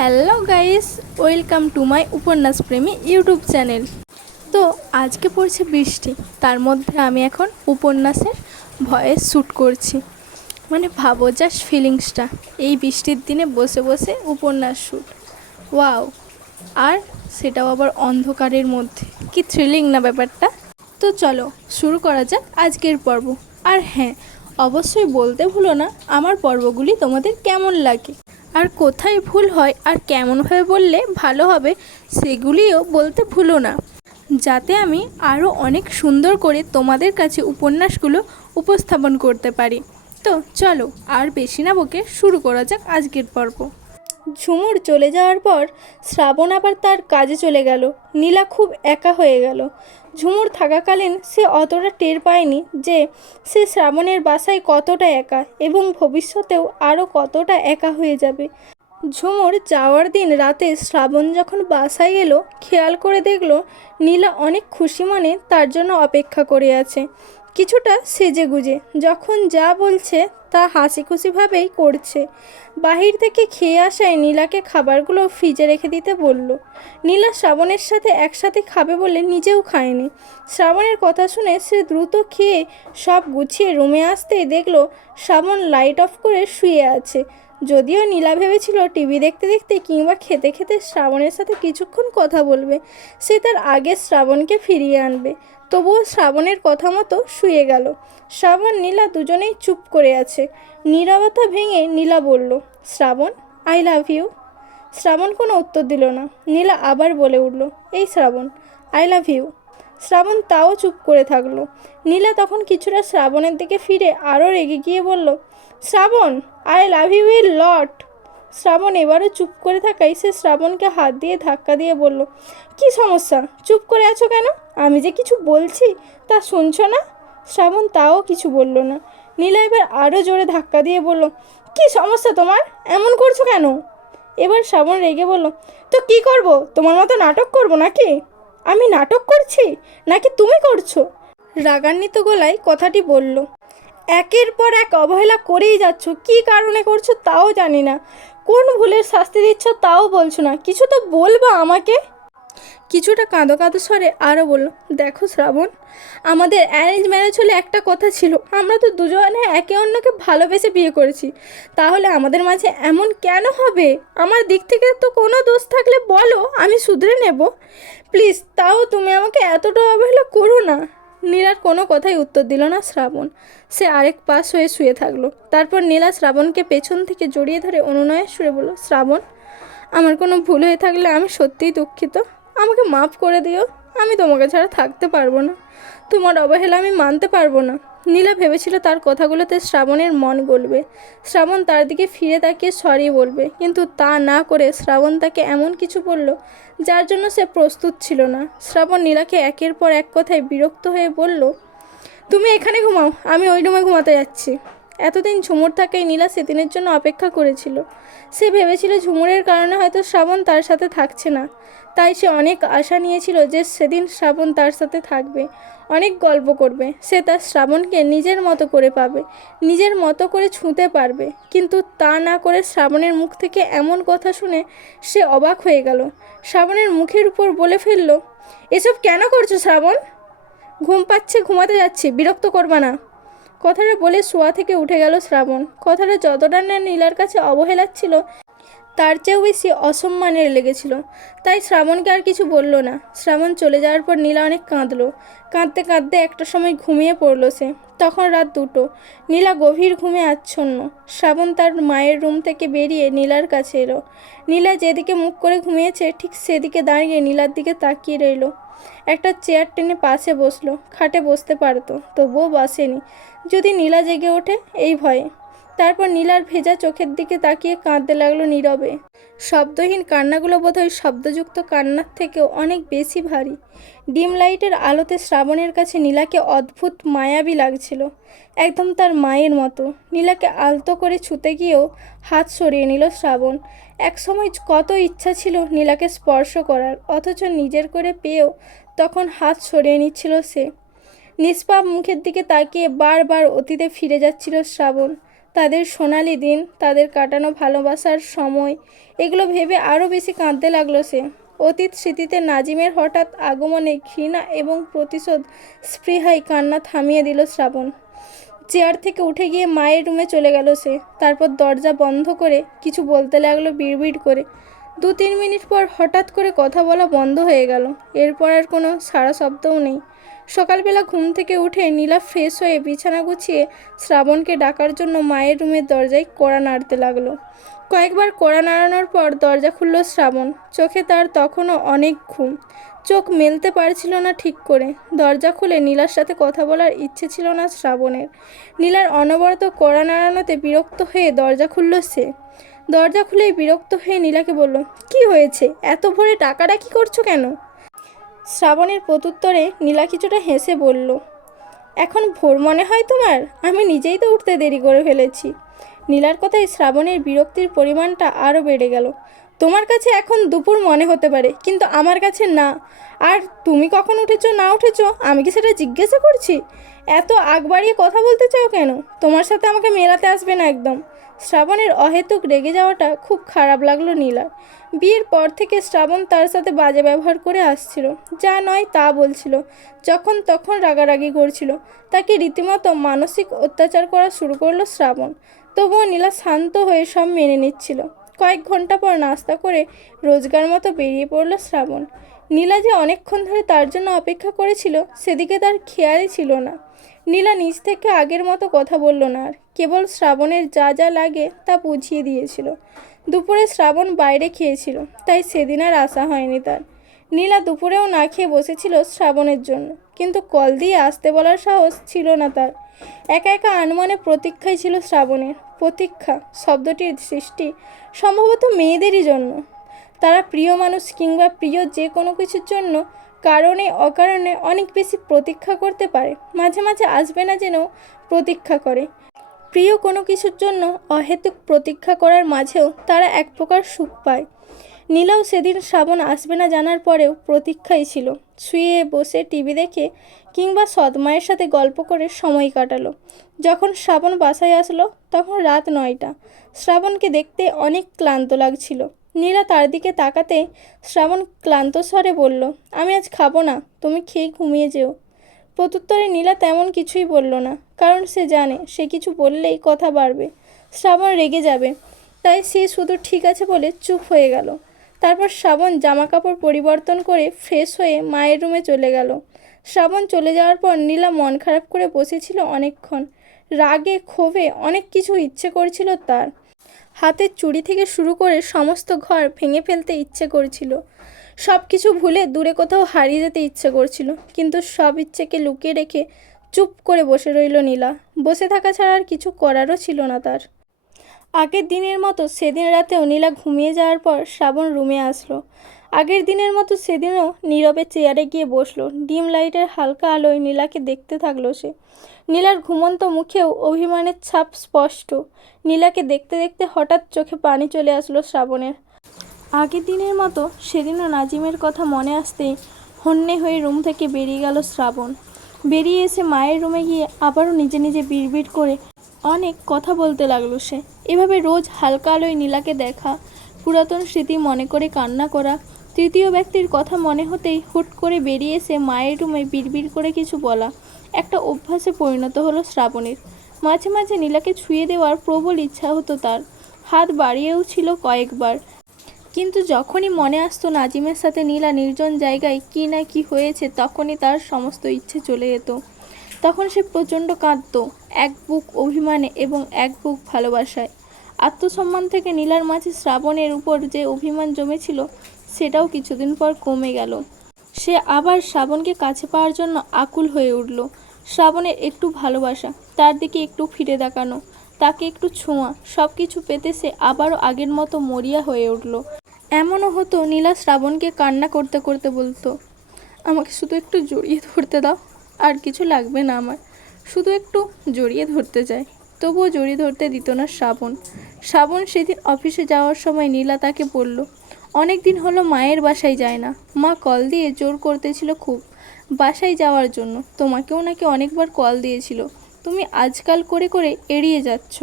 Hello guys, welcome to my উপন্যাস প্রেমী YouTube channel. তো আজকে পড়ছে বৃষ্টি, তার মধ্যে আমি এখন উপন্যাসের ভয়েস শ্যুট করছি। মানে ভাবো জাস্ট ফিলিংসটা, এই বৃষ্টির দিনে বসে বসে উপন্যাস শ্যুট, ওয়াও! আর সেটাও আবার অন্ধকারের মধ্যে, কি থ্রিলিং না ব্যাপারটা। তো চলো শুরু করা যাক আজকের পর্ব। আর হ্যাঁ, অবশ্যই বলতে ভুলো না আমার পর্বগুলি তোমাদের কেমন লাগে, আর কোথায় ভুল হয় আর কেমনভাবে বললে ভালো হবে সেগুলিও বলতে ভুলো না, যাতে আমি আরও অনেক সুন্দর করে তোমাদের কাছে উপন্যাসগুলো উপস্থাপন করতে পারি। তো চলো আর বেশি না বকে শুরু করা যাক আজকের পর্ব। ঝুমুর চলে যাওয়ার পর শ্রাবণ আবার তার কাজে চলে গেল। নীলা খুব একা হয়ে গেল। ঝুমুর থাকাকালীন সে অতটা টের পায়নি যে সে শ্রাবণের বাসায় কতটা একা এবং ভবিষ্যতেও আরও কতটা একা হয়ে যাবে। ঝুমুর যাওয়ার দিন রাতে শ্রাবণ যখন বাসায় এলো, খেয়াল করে দেখলো নীলা অনেক খুশি মনে তার জন্য অপেক্ষা করে আছে, কিছুটা সেজেগুজে। যখন যা বলছে তা হাসি খুশিভাবেই করছে। বাহির থেকে খেয়ে আসায় নীলাকে খাবারগুলো ফ্রিজে রেখে দিতে বলল। নীলা শ্রাবণের সাথে একসাথে খাবে বলে নিজেও খায়নি। শ্রাবণের কথা শুনে সে দ্রুত খেয়ে সব গুছিয়ে রুমে আসতেই দেখলো শ্রাবণ লাইট অফ করে শুয়ে আছে। যদিও নীলা ভেবেছিল টিভি দেখতে দেখতে কিংবা খেতে খেতে শ্রাবণের সাথে কিছুক্ষণ কথা বলবে, সে তার আগে শ্রাবণকে ফিরিয়ে আনবে, তবুও শ্রাবণের কথা মতো শুয়ে গেল। শ্রাবণ নীলা দুজনেই চুপ করে আছে। নীরবতা ভেঙে নীলা বলল, শ্রাবণ, আই লাভ ইউ। শ্রাবণ কোনো উত্তর দিল না। নীলা আবার বলে উঠল, এই শ্রাবণ, আই লাভ ইউ। শ্রাবণ তাও চুপ করে থাকলো। নীলা তখন কিছুটা শ্রাবণের দিকে ফিরে আরও রেগে গিয়ে বলল, শ্রাবণ, আই লাভ ইউ এ লট। শ্রাবণ এবারও চুপ করে থাকায় সে শ্রাবণকে হাত দিয়ে ধাক্কা দিয়ে বলল, কি সমস্যা, চুপ করে আছো কেন? আমি যে কিছু বলছি তা শুনছো না? শ্রাবণ তাও কিছু বলল না। নীলা এবার আরও জোরে ধাক্কা দিয়ে বলল, কি সমস্যা তোমার, এমন করছো কেন? এবার শ্রাবণ রেগে বলল, তো কি করব, তোমার মতো নাটক করব নাকি? আমি নাটক করছি নাকি তুমি করছো? রাগান্বিত গলায় কথাটি বলল। একের পর এক অবহেলা করেই যাচ্ছ, কী কারণে করছো তাও জানি না, কোন ভুলের শাস্তি দিচ্ছ তাও বলছো না, কিছু তো বলবা আমাকে। কিছুটা কাঁদো কাঁদো স্বরে আরও বলল, দেখো শ্রাবণ, আমাদের অ্যারেঞ্জ ম্যারেজ হলে একটা কথা ছিল, আমরা তো দুজনে একে অন্যকে ভালোবেসে বিয়ে করেছি, তাহলে আমাদের মাঝে এমন কেন হবে? আমার দিক থেকে তো কোনো দোষ থাকলে বলো, আমি শুধরে নেব, প্লিজ। তাও তুমি আমাকে এতটা অবহেলা করো না। নীলার কোনো কথাই উত্তর দিল না শ্রাবণ। সে আরেক পাশ হয়ে শুয়ে থাকলো। তারপর নীলা শ্রাবণকে পেছন থেকে জড়িয়ে ধরে অনুনয়ের সুরে বলল, শ্রাবণ, আমার কোনো ভুল হয়ে থাকলে আমি সত্যিই দুঃখিত, আমাকে মাফ করে দিও, আমি তোমাকে ছাড়া থাকতে পারবো না, তোমার অবহেলা আমি মানতে পারবো না। নীলা ভেবেছিল তার কথাগুলোতে শ্রাবণের মন গলবে, শ্রাবণ তার দিকে ফিরে তাকিয়ে সরি বলবে, কিন্তু তা না করে শ্রাবণ তাকে এমন কিছু বলল যার জন্য সে প্রস্তুত ছিল না। শ্রাবণ নীলাকে একের পর এক কথায় বিরক্ত হয়ে বলল, তুমি এখানে ঘুমাও, আমি ওই রুমে ঘুমাতে যাচ্ছি। এতদিন ঝুমুর থাকায় নীলা সেদিনের জন্য অপেক্ষা করেছিল। সে ভেবেছিল ঝুমুরের কারণে হয়তো শ্রাবণ তার সাথে থাকছে না, তাই সে অনেক আশা নিয়েছিল যে সেদিন শ্রাবণ তার সাথে থাকবে, অনেক গল্প করবে, সে তার শ্রাবণকে নিজের মতো করে পাবে, নিজের মতো করে ছুঁতে পারবে। কিন্তু তা না করে শ্রাবণের মুখ থেকে এমন কথা শুনে সে অবাক হয়ে গেল। শ্রাবণের মুখের উপর বলে ফেলল, এসব কেন করছো শ্রাবণ? ঘুম পাচ্ছে, ঘুমাতে যাচ্ছি, বিরক্ত করবা না। কথাটা বলে শোয়া থেকে উঠে গেল শ্রাবণ। কথাটা যতটা না নীলার কাছে অবহেলার ছিল, তার চেয়েও বেশি অসম্মানের লেগেছিল, তাই শ্রাবণকে আর কিছু বলল না। শ্রাবণ চলে যাওয়ার পর নীলা অনেক কাঁদলো। কাঁদতে কাঁদতে একটা সময় ঘুমিয়ে পড়লো সে। তখন রাত 2টো। নীলা গভীর ঘুমে আচ্ছন্ন। শ্রাবণ তার মায়ের রুম থেকে বেরিয়ে নীলার কাছে এলো। নীলা যেদিকে মুখ করে ঘুমিয়েছে ঠিক সেদিকে দাঁড়িয়ে নীলার দিকে তাকিয়ে রইল। একটা চেয়ার টেনে পাশে বসলো। খাটে বসতে পারতো, তবুও বসেনি, যদি নীলা জেগে ওঠে এই ভয়ে। তারপর নীলার ভেজা চোখের দিকে তাকিয়ে কাঁদতে লাগলো নীরবে। শব্দহীন কান্নাগুলো বোধহয় শব্দযুক্ত কান্নার থেকেও অনেক বেশি ভারী। ডিম লাইটের আলোতে শ্রাবণের কাছে নীলাকে অদ্ভুত মায়াবী লাগছিল, একদম তার মায়ের মতো। নীলাকে আলতো করে ছুতে গিয়েও হাত সরিয়ে নিল শ্রাবণ। একসময় কত ইচ্ছা ছিল নীলাকে স্পর্শ করার, অথচ নিজের করে পেয়েও তখন হাত সরিয়ে নিচ্ছিল সে। নিষ্পাপ মুখের দিকে তাকিয়ে বারবার অতীতে ফিরে যাচ্ছিল শ্রাবণ। তাদের সোনালি দিন, তাদের কাটানো ভালোবাসার সময়, এগুলো ভেবে আরও বেশি কাঁদতে লাগলো সে। অতীত স্মৃতিতে নাজিমের হঠাৎ আগমনে ঘৃণা এবং প্রতিশোধ স্পৃহায় কান্না থামিয়ে দিল শ্রাবণ। চেয়ার থেকে উঠে গিয়ে মায়ের রুমে চলে গেল সে। তারপর দরজা বন্ধ করে কিছু বলতে লাগলো বিড়বিড় করে। 2-3 মিনিট পর হঠাৎ করে কথা বলা বন্ধ হয়ে গেল। এরপর আর কোনো সাড়া শব্দও নেই। সকালবেলা ঘুম থেকে উঠে নীলা ফ্রেশ হয়ে বিছানা গুছিয়ে শ্রাবণকে ডাকার জন্য মায়ের রুমের দরজায় কড়া নাড়তে লাগলো। কয়েকবার কড়া নাড়ানোর পর দরজা খুলল শ্রাবণ। চোখে তার তখনও অনেক ঘুম, চোখ মেলতে পারছিল না ঠিক করে। দরজা খুলে নীলার সাথে কথা বলার ইচ্ছে ছিল না শ্রাবণের। নীলার অনবরত কড়া নাড়ানোতে বিরক্ত হয়ে দরজা খুলল সে। দরজা খুলেই বিরক্ত হয়ে নীলাকে বলল, কি হয়েছে, এত ভোরে ডাকাডাকি করছো কেন? শ্রাবণের প্রত্যুত্তরে নীলা কিছুটা হেসে বলল, এখন ভোর মনে হয় তোমার? আমি নিজেই তো উঠতে দেরি করে ফেলেছি। নীলার কথায় শ্রাবণের বিরক্তির পরিমাণটা আরও বেড়ে গেল। তোমার কাছে এখন দুপুর মনে হতে পারে, কিন্তু আমার কাছে না। আর তুমি কখন উঠেছো না উঠেছো আমি কি সেটা জিজ্ঞাসা করছি? এত আগ বাড়িয়ে কথা বলতে চাও কেন? তোমার সাথে আমাকে মেলাতে আসবে না একদম। শ্রাবণের অহেতুক রেগে যাওয়াটা খুব খারাপ লাগলো নীলার। বিয়ের পর থেকে শ্রাবণ তার সাথে বাজে ব্যবহার করে আসছিল, যা নয় তা বলছিল, যখন তখন রাগারাগি করছিল। তাকে রীতিমতো মানসিক অত্যাচার করা শুরু করলো শ্রাবণ। তবুও নীলা শান্ত হয়ে সব মেনে নিচ্ছিল। কয়েক ঘন্টা পর নাস্তা করে রোজগার মতো বেরিয়ে পড়ল শ্রাবণ। নীলা যে অনেকক্ষণ ধরে তার জন্য অপেক্ষা করেছিল সেদিকে তার খেয়ালই ছিল না। নীলা নিজ থেকে আগের মতো কথা বলল না আর, কেবল শ্রাবণের যা যা লাগে তা বুঝিয়ে দিয়েছিল। দুপুরে শ্রাবণ বাইরে খেয়েছিল, তাই সেদিন আর আসা হয়নি তার। নীলা দুপুরেও না খেয়ে বসেছিল শ্রাবণের জন্য, কিন্তু কল দিয়ে আসতে বলার সাহস ছিল না তার। একা একা আনমনে প্রতীক্ষাই ছিল শ্রাবণের। প্রতীক্ষা শব্দটির সৃষ্টি সম্ভবত মেয়েদেরই জন্য। তারা প্রিয় মানুষ কিংবা প্রিয় যে কোনো কিছুর জন্য কারণে অকারণে অনেক বেশি প্রতীক্ষা করতে পারে। মাঝে মাঝে আসবে না জেনেও প্রতীক্ষা করে। প্রিয় কোনো কিছুর জন্য অহেতুক প্রতীক্ষা করার মাঝেও তারা এক প্রকার সুখ পায়। নীলাও সেদিন শ্রাবণ আসবে না জানার পরেও প্রতীক্ষাই ছিল। শুয়ে বসে টিভি দেখে কিংবা সৎমায়ের সাথে গল্প করে সময় কাটালো। যখন শ্রাবণ বাসায় আসলো তখন রাত 9টা। শ্রাবণকে দেখতে অনেক ক্লান্ত লাগছিল। নীলা তার দিকে তাকাতে শ্রাবণ ক্লান্ত স্বরে বলল, আমি আজ খাবো না, তুমি খেয়ে ঘুমিয়ে যেও। প্রত্যুত্তরে নীলা তেমন কিছুই বলল না, কারণ সে জানে সে কিছু বললেই কথা বাড়বে, শ্রাবণ রেগে যাবে। তাই সে শুধু ঠিক আছে বলে চুপ হয়ে গেল। তারপর শ্রাবণ জামা কাপড় পরিবর্তন করে ফ্রেশ হয়ে মায়ের রুমে চলে গেল। শ্রাবণ চলে যাওয়ার পর নীলা মন খারাপ করে বসেছিল অনেকক্ষণ। রাগে ক্ষোভে অনেক কিছু ইচ্ছে করছিল তার। হাতের চুড়ি থেকে শুরু করে সমস্ত ঘর ভেঙে ফেলতে ইচ্ছে করছিল। সব কিছু ভুলে দূরে কোথাও হারিয়ে যেতে ইচ্ছে করছিল, কিন্তু সব ইচ্ছেকে লুকিয়ে রেখে চুপ করে বসে রইল নীলা। বসে থাকা ছাড়া আর কিছু করারও ছিল না তার। আগের দিনের মতো সেদিন রাতেও নীলা ঘুমিয়ে যাওয়ার পর শ্রাবণ রুমে আসলো। আগের দিনের মতো সেদিনও নীরবে চেয়ারে গিয়ে বসলো। ডিম লাইটের হালকা আলোয় নীলাকে দেখতে থাকলো সে। নীলার ঘুমন্ত মুখেও অভিমানের ছাপ স্পষ্ট। নীলাকে দেখতে দেখতে হঠাৎ চোখে পানি চলে আসলো শ্রাবণের। আগের দিনের মতো সেদিনও নাজিমের কথা মনে আসতেই হন্যে হয়ে রুম থেকে বেরিয়ে গেল শ্রাবণ। বেরিয়ে এসে মায়ের রুমে গিয়ে আবারও নিজে নিজে বিড়বিড় করে অনেক কথা বলতে লাগলো সে। এভাবে রোজ হালকা আলোয় নীলাকে দেখা, পুরাতন স্মৃতি মনে করে কান্না করা, তৃতীয় ব্যক্তির কথা মনে হতেই হুট করে বেরিয়ে এসে মায়ের রুমে বিড়বিড় করে কিছু বলা একটা অভ্যাসে পরিণত হলো শ্রাবণের। মাঝে মাঝে নীলাকে ছুঁয়ে দেওয়ার প্রবল ইচ্ছা হতো তার, হাত বাড়িয়েও ছিল কয়েকবার। কিন্তু যখনই মনে আসতো নাজিমের সাথে নীলা নির্জন জায়গায় কি না কি হয়েছে, তখনই তার সমস্ত ইচ্ছে চলে যেত। তখন সে প্রচণ্ড কাঁদত, এক বুক অভিমানে এবং এক বুক ভালোবাসায়। আত্মসম্মান থেকে নীলার মাঝে শ্রাবণের উপর যে অভিমান জমেছিল সেটাও কিছুদিন পর কমে গেল। সে আবার শ্রাবণকে কাছে পাওয়ার জন্য আকুল হয়ে উঠল। শ্রাবণের একটু ভালোবাসা, তার দিকে একটু ফিরে তাকানো, তাকে একটু ছোঁয়া, সব কিছু পেতে সে আবারও আগের মতো মরিয়া হয়ে উঠল। এমনও হতো নীলা শ্রাবণকে কান্না করতে করতে বলতো, আমাকে শুধু একটু জড়িয়ে ধরতে দাও, আর কিছু লাগবে না আমার, শুধু একটু জড়িয়ে ধরতে চাই। তবুও জড়িয়ে ধরতে দিত না শ্রাবণ। শ্রাবণ সেদিন অফিসে যাওয়ার সময় নীলা তাকে বলল, অনেক দিন হলো মায়ের বাসায় যায় না, মা কল দিয়ে জোর করতেছিল খুব বাসায় যাওয়ার জন্য, তোমাকেও নাকি অনেকবার কল দিয়েছিল, তুমি আজকাল করে করে এড়িয়ে যাচ্ছ।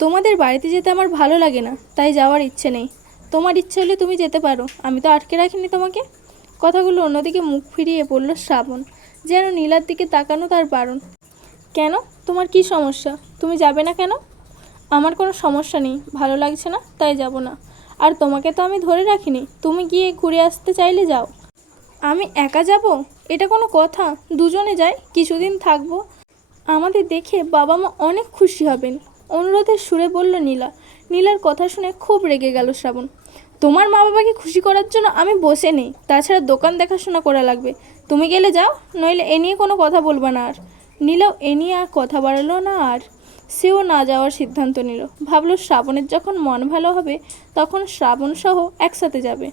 তোমাদের বাড়িতে যেতে আমার ভালো লাগে না, তাই যাওয়ার ইচ্ছে নেই। তোমার ইচ্ছে হলে তুমি যেতে পারো, আমি তো আটকে রাখিনি তোমাকে। কথাগুলো অন্যদিকে মুখ ফিরিয়ে বলল শ্রাবণ, যেন নীলার দিকে তাকানো তার বারণ। কেন, তোমার কি সমস্যা? তুমি যাবে না কেন? আমার কোনো সমস্যা নেই, ভালো লাগছে না তাই যাব না। আর তোমাকে তো আমি ধরে রাখিনি, তুমি গিয়ে ঘুরে আসতে চাইলে যাও। আমি একা যাব? এটা কোনো কথা? দুজনে যাই, কিছুদিন থাকবো। আমাদের দেখে বাবা মা অনেক খুশি হবেন, অনুরোধের সুরে বলল নীলা। নীলার কথা শুনে খুব রেগে গেল শ্রাবণ। তোমার মা বাবাকে খুশি করার জন্য আমি বসে নেই, তাছাড়া দোকান দেখাশোনা করা লাগবে। তুমি গেলে যাও, নইলে এ নিয়ে কোনো কথা বলবা না আর। নীলাও এ নিয়ে আর কথা বাড়ালো না আর। সেও না যাওয়ার সিদ্ধান্ত নিল। ভাবলো শ্রাবণের যখন মন ভালো হবে তখন শ্রাবণ সহ একসাথে যাবে।